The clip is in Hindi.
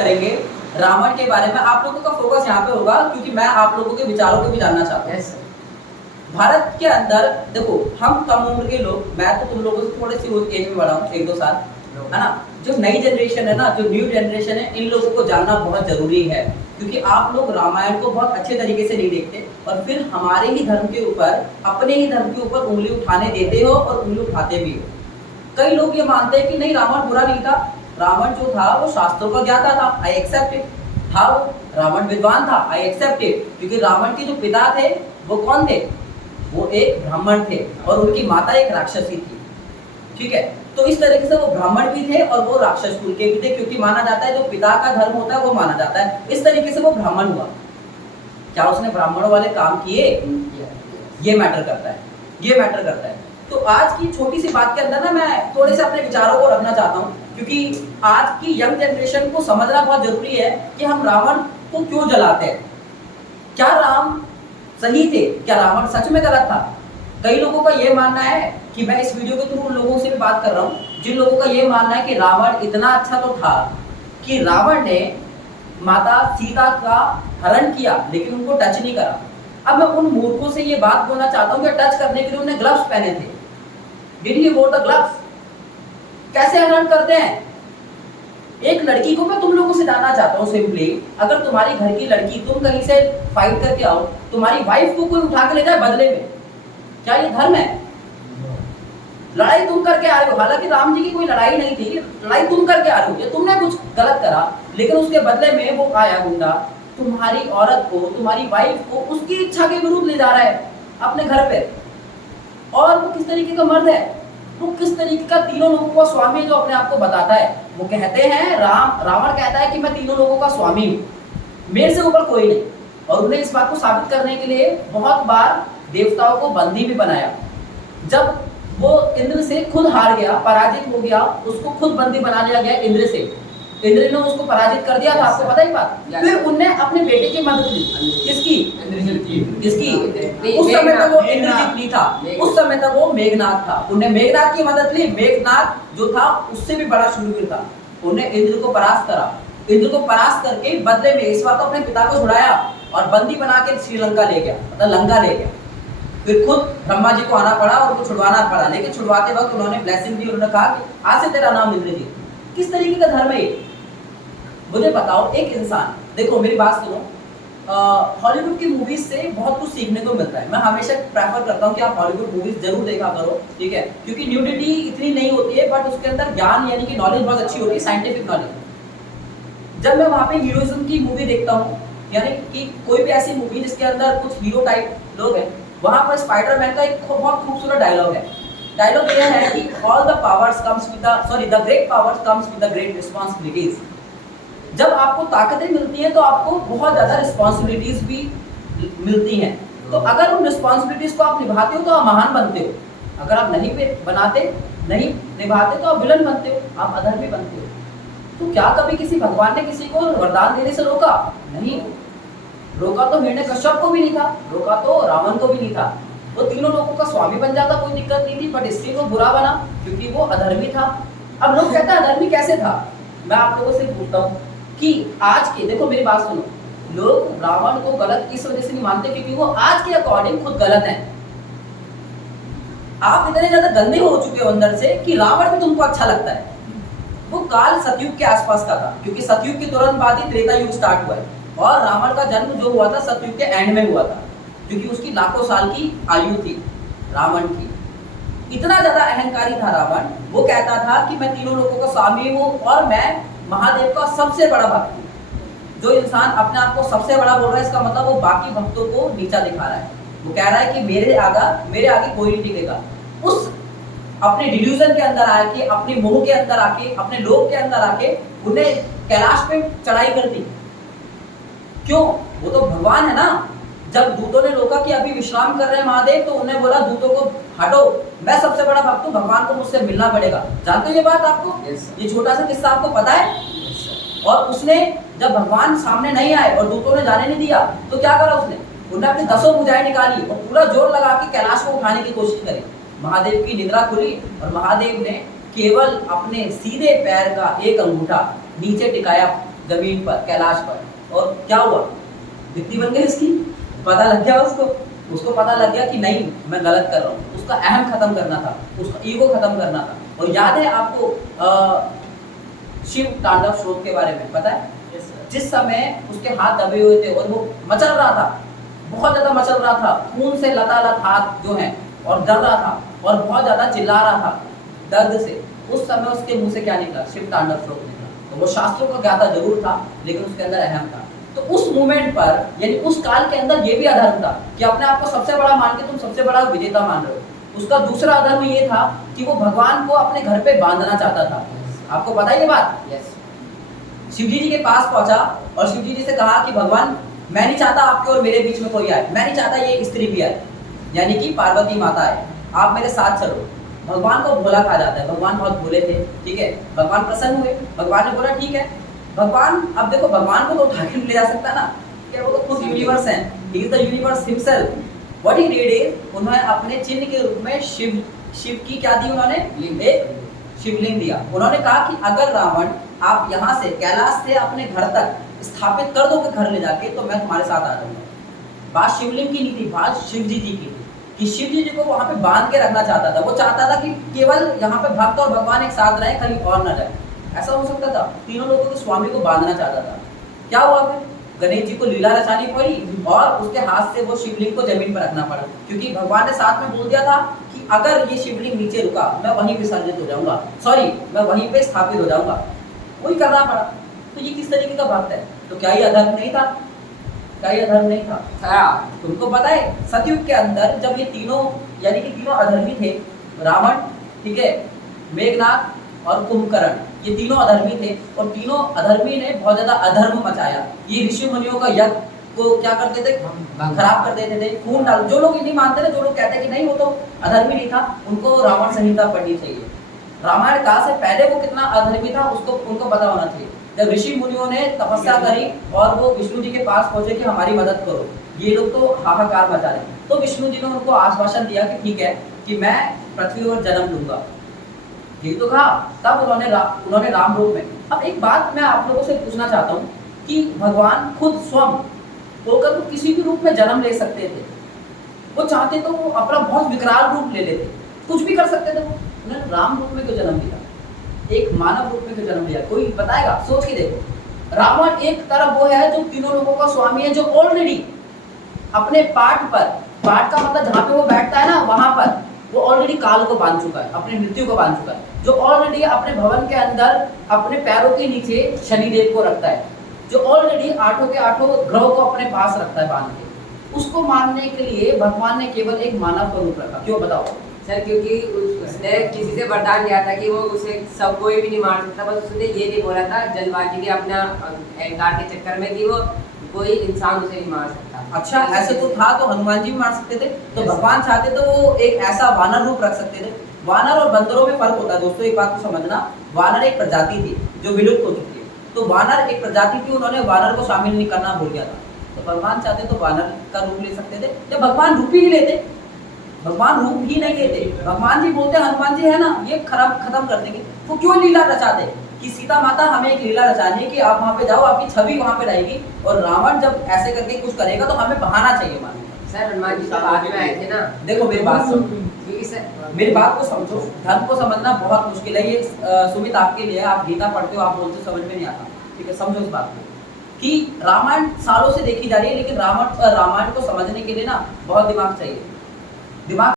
करेंगे रावण के बारे में। आप लोगों का फोकस यहाँ पे होगा क्योंकि मैं आप लोगों के विचारों को भी जानना चाहता हूँ। भारत के अंदर देखो, हम कम उम्र के लोग, मैं तो तुम लोगों से थोड़ी सी एज में बड़ा हूँ, 1-2 साल, है ना। जो नई जनरेशन है ना, जो न्यू जनरेशन है, इन लोगों को जानना बहुत जरूरी है क्योंकि आप लोग रामायण को बहुत अच्छे तरीके से नहीं देखते और फिर हमारे ही धर्म के ऊपर, अपने ही धर्म के ऊपर उंगली उठाने देते हो और उंगली उठाते भी हो। कई लोग ये मानते हैं कि नहीं, रावण बुरा नहीं था, रावण जो था वो शास्त्रों का ज्ञाता था, आई एक्सेप्ट इट। था वो, रावण विद्वान था, आई एक्सेप्ट इट, क्योंकि रावण के जो पिता थे वो कौन थे? वो एक ब्राह्मण थे और उनकी माता एक राक्षसी थी, ठीक है। तो इस तरीके से वो ब्राह्मण भी थे और वो राक्षस कुल के भी थे, क्योंकि माना जाता है जो पिता का धर्म होता है वो माना जाता है। इस तरीके से वो ब्राह्मण हुआ। क्या उसने ब्राह्मणों वाले काम किए? ये मैटर करता है, ये मैटर करता है। तो आज की छोटी सी बात के अंदर ना मैं थोड़े से अपने विचारों को रखना चाहता हूँ, क्योंकि आज की यंग जनरेशन को समझना बहुत जरूरी है कि हम रावण को क्यों जलाते हैं। क्या राम सही थे? क्या रावण सच में गलत था? कई लोगों का ये मानना है कि मैं इस वीडियो के थ्रू उन लोगों से भी बात कर रहा हूँ जिन लोगों का ये मानना है कि रावण इतना अच्छा तो था कि रावण ने माता सीता का हरण किया लेकिन उनको टच नहीं करा। अब मैं उन मूर्खों से ये बात बोलना चाहता हूँ कि टच करने के लिए उन्हें ग्लव्स पहने थे। डिड ही वोर द ग्लव्स? कैसे हरण करते हैं? एक लड़की को मैं तुम लोगों से जानना चाहता हूँ सिंपली, अगर तुम्हारी घर की लड़की, तुम कहीं से फाइट करके आओ, तुम्हारी वाइफ को कोई उठा के ले जाए बदले में, क्या ये धर्म है? लड़ाई तुम करके आ रहे हो, हालांकि राम जी की कोई लड़ाई नहीं थी, लड़ाई तुम करके आ रहे हो, ये तुमने कुछ गलत करा, लेकिन उसके बदले में वो आया गुंडा तुम्हारी औरत को, तुम्हारी वाइफ को उसकी इच्छा के विरुद्ध ले जा रहा है अपने घर पे। और वो किस तरीके का मर्द है, वो किस तरीके का तीनों लोगों का स्वामी जो अपने आप को बताता है। वो कहते हैं, रावण कहता है कि मैं तीनों लोगों का स्वामी हूँ, मेरे से ऊपर कोई नहीं। और उन्हें इस बात को साबित करने के लिए बहुत बार देवताओं को बंदी भी बनाया। जब वो इंद्र से खुद हार गया, पराजित हो गया, उसको खुद बंदी बना लिया गया इंद्र से, इंद्र ने उसको पराजित कर दिया था, आपको पता ही बात। फिर उनने अपने बेटे की मदद ली, किसकी? किसकी? उस समय तक वो इंद्रजीत नहीं था, उस समय तक वो मेघनाथ था। उन्हें मेघनाथ की मदद ली। मेघनाथ जो था उससे भी बड़ा शूरवीर था, उन्हें इंद्र को परास्त करा। इंद्र को परास्त करके बदले में इस बार तो अपने पिता को छुड़ाया और बंदी बना के श्रीलंका ले गया, मतलब लंका ले गया। फिर खुद ब्रह्मा जी को आना पड़ा और उनको छुड़वाना पड़ा, लेकिन छुड़वाते वक्त उन्होंने ब्लेसिंग दी, उन्होंने कहा कि आज से तेरा नाम इंद्रजीत। किस तरीके का धर्म है ये? मुझे बताओ। एक इंसान, देखो मेरी बात सुनो, हॉलीवुड की मूवीज से बहुत कुछ सीखने को मिलता है। मैं हमेशा प्रेफर करता हूँ कि आप हॉलीवुड मूवीज जरूर देखा करो, ठीक है, क्योंकि न्यूडिटी इतनी नहीं होती है बट उसके अंदर ज्ञान यानी कि नॉलेज बहुत अच्छी होती है, साइंटिफिक नॉलेज। जब मैं वहाँ पे हीरोइज्म की मूवी देखता हूँ, यानी कि कोई भी ऐसी मूवी जिसके अंदर कुछ हीरो टाइप लोग हैं, वहाँ पर स्पाइडरमैन का एक बहुत खूबसूरत डायलॉग है। डायलॉग यह है कि all the powers comes with the great powers comes with the great responsibilities. जब आपको ताकतें मिलती हैं तो आपको बहुत ज्यादा रिस्पांसिबिलिटीज भी मिलती हैं। तो अगर उन रिस्पांसिबिलिटीज को आप निभाते हो तो आप महान बनते हो, अगर आप नहीं निभाते तो आप विलन बनते हो, आप अधर्मी बनते हो। तो क्या कभी किसी भगवान ने किसी को वरदान देने से रोका? नहीं रोका। तो हिरण्यकश्यप को भी नहीं था, रोका तो रावण को भी नहीं था। वो तीनों लोगों का स्वामी बन जाता, कोई दिक्कत नहीं थी, बट इसलिए वो बुरा बना क्योंकि वो अधर्मी था। अब लोग कहते हैं अधर्मी कैसे था? मैं आप लोगों से पूछता हूँ कि आज के, देखो मेरी बात सुनो, लोग रावण को गलत इस वजह से नहीं मानते क्योंकि वो आज के अकॉर्डिंग खुद गलत है। आप इतने ज्यादा गंदे हो चुके हो अंदर से कि रावण भी तुमको अच्छा लगता है। वो काल सतयुग के आसपास का था, क्योंकि सतयुग के तुरंत बाद ही त्रेता युग स्टार्ट हुआ है और रावण का जन्म जो हुआ था सतयुग के एंड में हुआ था, क्योंकि उसकी लाखों साल की आयु थी रावण की। इतना ज्यादा अहंकारी था रावण, वो कहता था कि मैं तीनों लोगों का स्वामी हूँ और मैं महादेव का सबसे बड़ा भक्त हूँ। जो इंसान अपने आप को सबसे बड़ा बोल रहा है, इसका मतलब वो बाकी भक्तों को नीचा दिखा रहा है। वो कह रहा है कि मेरे आगे कोई नहीं टिकेगा। उस अपने डिल्यूजन के अंदर आके, अपने मोह के अंदर आके, अपने लोभ के अंदर आके उन्हें कैलाश पे चढ़ाई कर दी। क्यों? वो तो भगवान है ना। जब दूतों ने रोका कि अभी विश्राम कर रहे हैं महादेव, तो उन्हें बोला दूतों को हटो, मैं सबसे बड़ा भक्त हूँ, भगवान को मुझसे मिलना पड़ेगा। जानते हो ये बात आपको? ये छोटा सा किस्सा आपको पता है? और उसने जब भगवान सामने नहीं आए और दूतों ने जाने नहीं दिया तो क्या करा उसने? उन्हें अपनी 10 भुजाएं निकाली और पूरा जोर लगा के कैलाश को उठाने की कोशिश करी। महादेव की निद्रा खुली और महादेव ने केवल अपने सीधे पैर का एक अंगूठा नीचे टिकाया जमीन पर, कैलाश पर, और क्या हुआ, बित्ती बन गई उसकी, पता लग गया उसको पता लग गया कि नहीं मैं गलत कर रहा हूँ, उसका अहम खत्म करना था, उसका ईगो खत्म करना था। और याद है आपको शिव तांडव श्लोक के बारे में पता है? जिस समय उसके हाथ दबे हुए थे और वो मचल रहा था, बहुत ज्यादा मचल रहा था, खून से लतालत हाथ जो है, और डर रहा था और बहुत ज्यादा चिल्ला रहा था दर्द से, उस समय उसके मुंह से क्या निकला? शिव तांडव श्लोक निकला। तो वो शास्त्रों का ज्ञाता जरूर था, लेकिन उसके अंदर अहम था। तो उस मोमेंट पर, यानी उस काल के अंदर ये भी अधर्म था कि अपने आप को सबसे बड़ा मान के तुम सबसे बड़ा विजेता मान रहे हो। उसका दूसरा अधर्म ये था कि वो भगवान को अपने घर पे बांधना चाहता था। आपको पता है ये बात? शिवजी जी के पास पहुंचा और शिवजी जी से कहा कि भगवान, मैं नहीं चाहता आपके और मेरे बीच में कोई आए, मैं नहीं चाहता ये स्त्री भी आए, यानी कि पार्वती माता है, आप मेरे साथ चलो। भगवान को भोला कहा जाता है, भगवान बहुत भोले थे, ठीक है। भगवान प्रसन्न हुए, भगवान ने बोला ठीक है। भगवान, अब देखो भगवान को तो उठा के ले जा सकता ना, क्या वो तो खुद यूनिवर्स है, he is the universe himself. What he did is, उन्होंने अपने चिन्ह के रूप में शिव की क्या दी, उन्होंने एक शिवलिंग दिया। उन्होंने कहा कि अगर रावण आप यहाँ से कैलाश से अपने घर तक स्थापित कर दोगे घर ले जाके, तो मैं तुम्हारे साथ आ जाऊंगा। बात शिवलिंग की नहीं थी, बात शिवजी जी की थी कि शिवजी जी को वहां पे बांध के रखना चाहता था। वो चाहता था कि केवल यहाँ पे भक्त और भगवान एक साथ रहे, कहीं और न जाए। ऐसा हो सकता था, तीनों लोगों के स्वामी को बांधना चाहता था। क्या हुआ फिर? गणेश जी को लीला रचानी पड़ी और उसके हाथ से वो शिवलिंग को जमीन पर रखना पड़ा, क्योंकि भगवान ने साथ में बोल दिया था कि अगर ये शिवलिंग नीचे रुका, मैं वहीं विसर्जित हो जाऊंगा, सॉरी मैं वहीं पे स्थापित हो जाऊंगा। वही करना पड़ा। तो ये किस तरीके का भक्त है? तो क्या ये अधर्म नहीं था? क्या ये अधर्म नहीं था? तुमको पता है सतयुग के अंदर जब ये तीनों, यानी कि तीनों अधर्मी थे, रावण, ठीक है, मेघनाथ और कुंभकर्ण, ये तीनों अधर्मी थे और तीनों अधर्मी ने बहुत ज्यादा अधर्म मचाया। ये ऋषि मुनियों का यज्ञ को क्या करते थे? खराब कर देते थे, खून डाल। जो लोग नहीं मानते थे, जो लोग कहते कि नहीं वो तो अधर्मी नहीं था, उनको रावण संहिता पढ़नी चाहिए। रामायण काल से पहले वो कितना अधर्मी था उसको उनको पता होना चाहिए। जब ऋषि मुनियों ने तपस्या करी और वो विष्णु जी के पास पहुंचे कि हमारी मदद करो, ये लोग तो हाहाकार मचा रहे, तो विष्णु जी ने उनको आश्वासन दिया कि ठीक है कि मैं पृथ्वी पर जन्म लूंगा, ये तो कहा। तब उन्होंने राम रूप में। अब एक बात मैं आप लोगों से पूछना चाहता हूँ कि भगवान खुद स्वयं होकर तो किसी भी रूप में जन्म ले सकते थे। वो चाहते तो वो अपना बहुत विकराल रूप ले लेते, कुछ भी कर सकते थे। उन्होंने राम रूप में क्यों जन्म लिया? एक मानव रूप में क्यों जन्म लिया? कोई बताएगा? सोच के देखो। रावण एक तरफ वो है जो तीनों लोगों का स्वामी है, जो ऑलरेडी अपने पाठ पर, पाठ का मतलब जहाँ पे वो बैठता है ना, वहां पर वो ऑलरेडी काल को बांध चुका है, अपनी मृत्यु को बांध चुका है, जो ऑलरेडी अपने भवन के अंदर अपने पैरों के नीचे शनिदेव को रखता है, जो ऑलरेडी आठों के आठों ग्रह को अपने पास रखता है बांध के। उसको मारने के लिए भगवान ने केवल एक मानव का रूप रखा। क्यों बताओ सर? क्योंकि उसने किसी से वरदान लिया था कि वो उसे सब कोई भी नहीं मार सकता, बस उसने ये नहीं बोला था जल्दबाजी के अपना अहंकार के चक्कर में कि वो कोई इंसान उसे नहीं मार सकता। अच्छा, ऐसे तो था, तो हनुमान जी भी मार सकते थे। तो भगवान चाहते तो वो एक ऐसा वानर रूप रख सकते थे। वानर और बंदरों में फर्क होता है दोस्तों, एक बात को समझना। वानर एक प्रजाति थी जो विलुप्त हो चुकी है, तो वानर एक प्रजाति थी, उन्होंने वानर को शामिल नहीं करना भूल गया था। तो भगवान चाहते तो वानर का रूप ले सकते थे, जब भगवान रूप ही नहीं लेते, भगवान रूप ही नहीं लेते। भगवान जी बोलते हनुमान जी है ना, ये खत्म कर देंगे। वो क्यों लीला रचाते कि सीता माता हमें एक लीला रचानी है कि आप वहाँ पे जाओ, आपकी छवि वहाँ पे रहेगी, और रावण जब ऐसे करके कुछ करेगा तो हमें बहाना चाहिए मानो। सर हनुमान जी तो बाद में आए थे ना। देखो मेरी बात सुनो, मेरी बात को समझो। धर्म को समझना बहुत मुश्किल है, ये सुमित आपके लिए। आप गीता पढ़ते हो, आप बोलते हो समझ में नहीं आता, ठीक है? समझो इस बात को कि रामायण सालों से देखी जा रही है, लेकिन रामायण को समझने के लिए ना बहुत दिमाग चाहिए। दिमाग